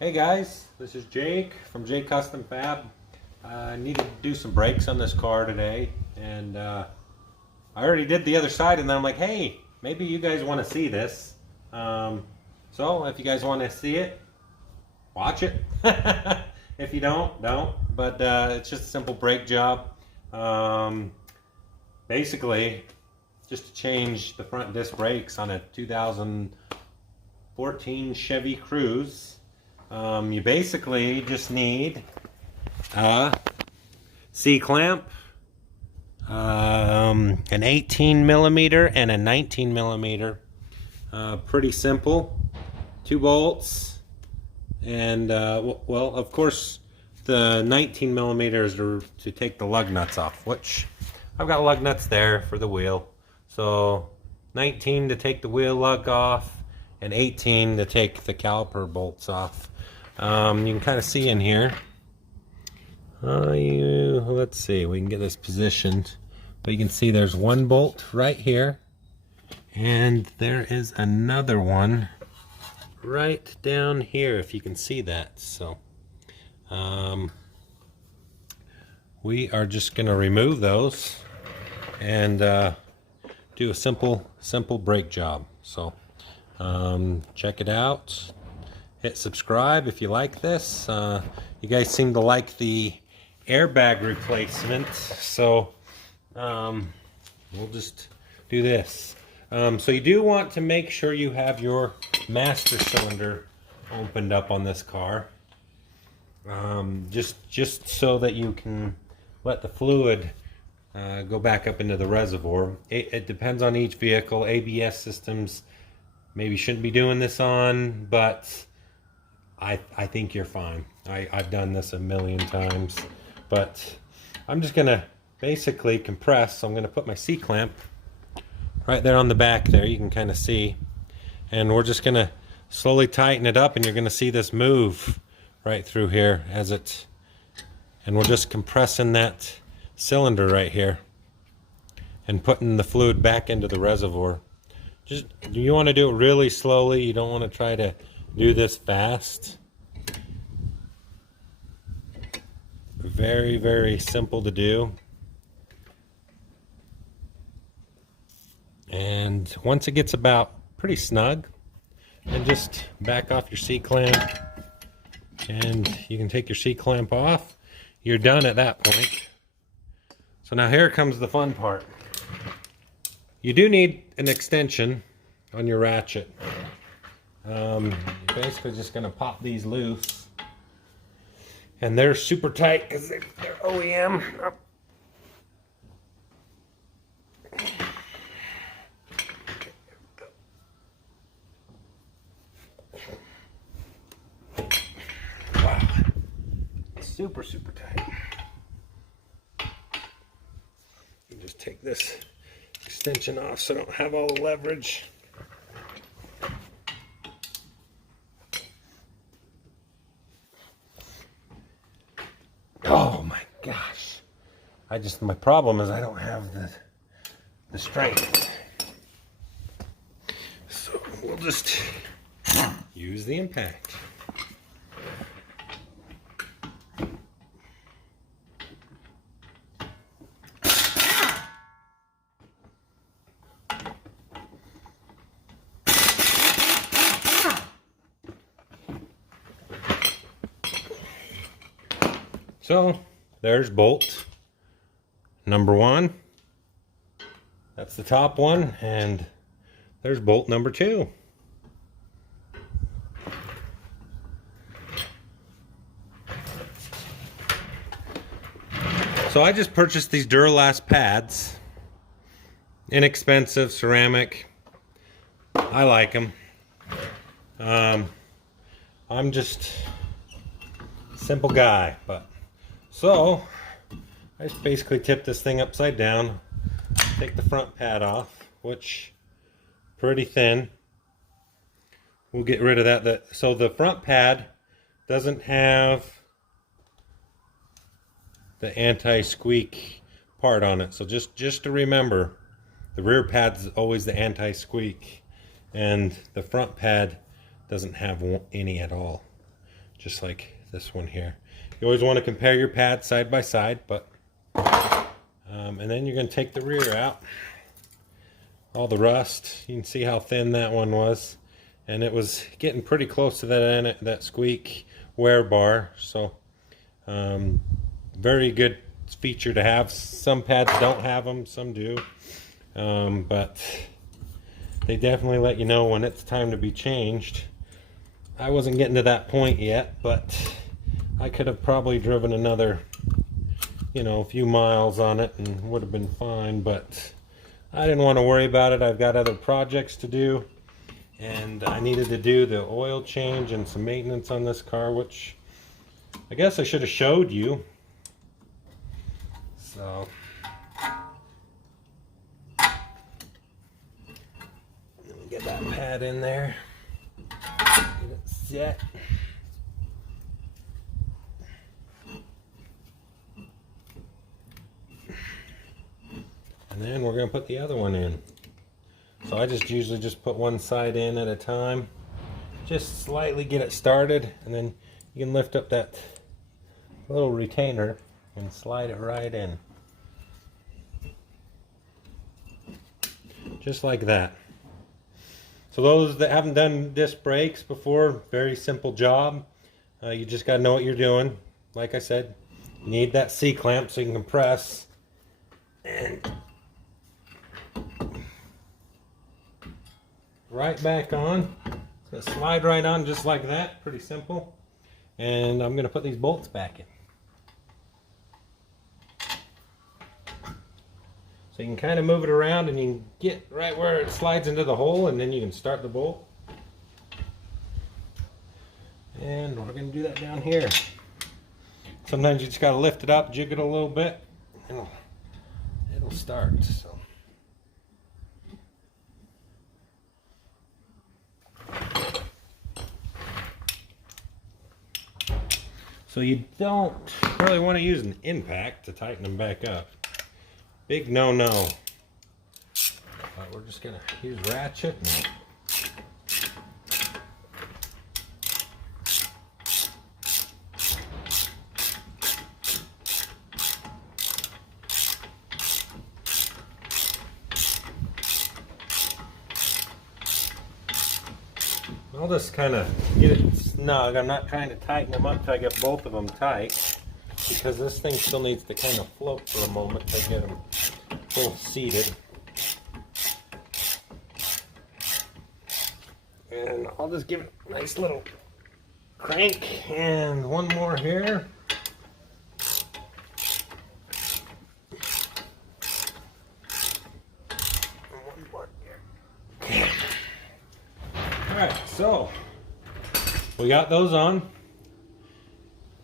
Hey guys, this is Jake from Jake Custom Fab. I needed to do some brakes on this car today, and I already did the other side, and then I'm like, hey, maybe you guys want to see this. So if you guys want to see it, watch it. If you don't. But it's just a simple brake job. Basically, just to change the front disc brakes on a 2014 Chevy Cruze. You basically just need a C-clamp, an 18 millimeter and a 19 millimeter. Pretty simple. 2 bolts, and well, of course, the 19 millimeters are to take the lug nuts off, which I've got lug nuts there for the wheel. So 19 to take the wheel lug off, and 18 to take the caliper bolts off. You can kind of see in here. Let's see, we can get this positioned, but you can see there's one bolt right here, and there is another one right down here, if you can see that. So we are just going to remove those and do a simple brake job. So check it out. Hit subscribe if you like this. You guys seem to like the airbag replacement, so we'll just do this. So you do want to make sure you have your master cylinder opened up on this car, just so that you can let the fluid go back up into the reservoir. It depends on each vehicle. ABS systems maybe shouldn't be doing this on, but I think you're fine. I've done this a million times, but I'm just gonna basically compress. So I'm gonna put my C-clamp right there on the back there, you can kind of see, and we're just gonna slowly tighten it up, and you're gonna see this move right through here and we're just compressing that cylinder right here and putting the fluid back into the reservoir. Just, you want to do it really slowly. You don't want to try to do this fast. Very simple to do. And once it gets about pretty snug, then just back off your C-clamp, and you can take your C-clamp off. You're done at that point. So now here comes the fun part. You do need an extension on your ratchet. You're basically just going to pop these loose, and they're super tight because they're OEM. Wow, super tight. You just take this extension off so I don't have all the leverage. Oh my gosh. My problem is I don't have the strength. So we'll just use the impact. So there's bolt number 1. That's the top one, and there's bolt number 2. So I just purchased these Duralast pads, inexpensive, ceramic. I like them. I'm just a simple guy, but so I just basically tip this thing upside down, take the front pad off, which pretty thin. We'll get rid of that. So the front pad doesn't have the anti-squeak part on it. So just to remember, the rear pad's always the anti-squeak, and the front pad doesn't have any at all. just like this one here. You always want to compare your pads side by side, but and then you're going to take the rear out. All the rust, you can see how thin that one was, and it was getting pretty close to that squeak wear bar. So very good feature to have. Some pads don't have them, some do, but they definitely let you know when it's time to be changed. I wasn't getting to that point yet, but I could have probably driven another, you know, a few miles on it and would have been fine, but I didn't want to worry about it. I've got other projects to do, and I needed to do the oil change and some maintenance on this car, which I guess I should have showed you. So let me get that pad in there, get it set. And then we're going to put the other one in. So I usually just put one side in at a time. Just slightly get it started, and then you can lift up that little retainer and slide it right in. Just like that. So those that haven't done disc brakes before, very simple job. You just got to know what you're doing. Like I said, you need that C-clamp so you can compress. And right back on. It's going to slide right on just like that. Pretty simple. And I'm going to put these bolts back in. So you can kind of move it around and you can get right where it slides into the hole, and then you can start the bolt. And we're going to do that down here. Sometimes you just got to lift it up, jig it a little bit, and it'll start. So you don't really want to use an impact to tighten them back up. Big no-no. But we're just going to use ratchet. I'll just kind of get it snug. I'm not trying to tighten them up until I get both of them tight, because this thing still needs to kind of float for a moment to get them both seated. And I'll just give it a nice little crank, and one more here. And one more here. Okay. Alright, so we got those on.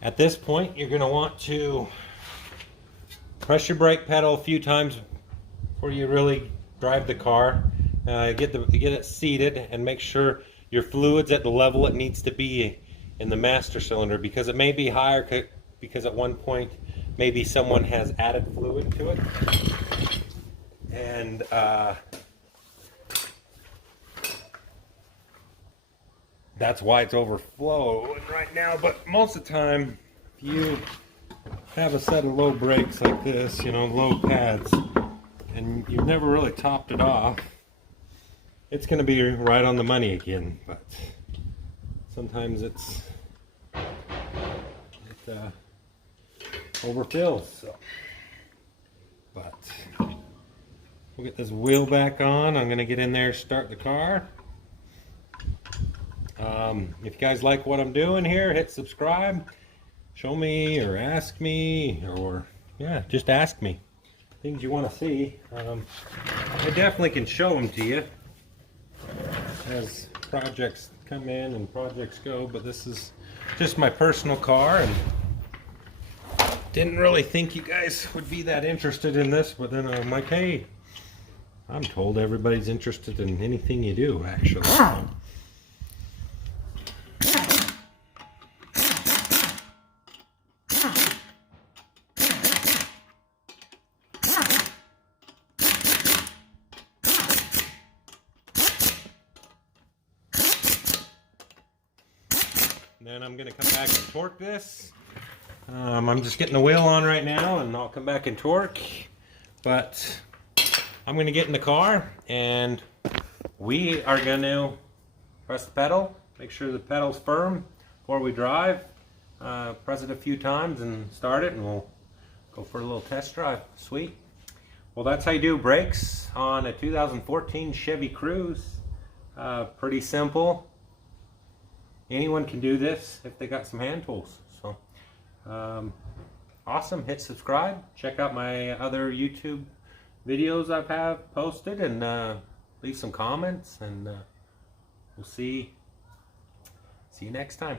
At this point, you're going to want to press your brake pedal a few times before you really drive the car. Get it seated and make sure your fluid's at the level it needs to be in the master cylinder, because it may be higher because at one point maybe someone has added fluid to it. And that's why it's overflowing right now. But most of the time, if you have a set of low brakes like this, you know, low pads, and you've never really topped it off, it's going to be right on the money again. But sometimes it overfills. So, but we'll get this wheel back on. I'm going to get in there, start the car. If you guys like what I'm doing here, hit subscribe, show me or ask me, or yeah, just ask me things you want to see. I definitely can show them to you as projects come in and projects go, but this is just my personal car, and didn't really think you guys would be that interested in this, but then I'm like, hey, I'm told everybody's interested in anything you do, actually. and then I'm going to come back and torque this. I'm just getting the wheel on right now, and I'll come back and torque. But I'm going to get in the car, and we are going to press the pedal, make sure the pedal's firm before we drive. Press it a few times and start it, and we'll go for a little test drive. Sweet. Well, that's how you do brakes on a 2014 Chevy Cruze. Pretty simple. Anyone can do this if they got some hand tools. So, awesome. Hit subscribe. Check out my other YouTube videos I've posted, and leave some comments, and we'll see you next time.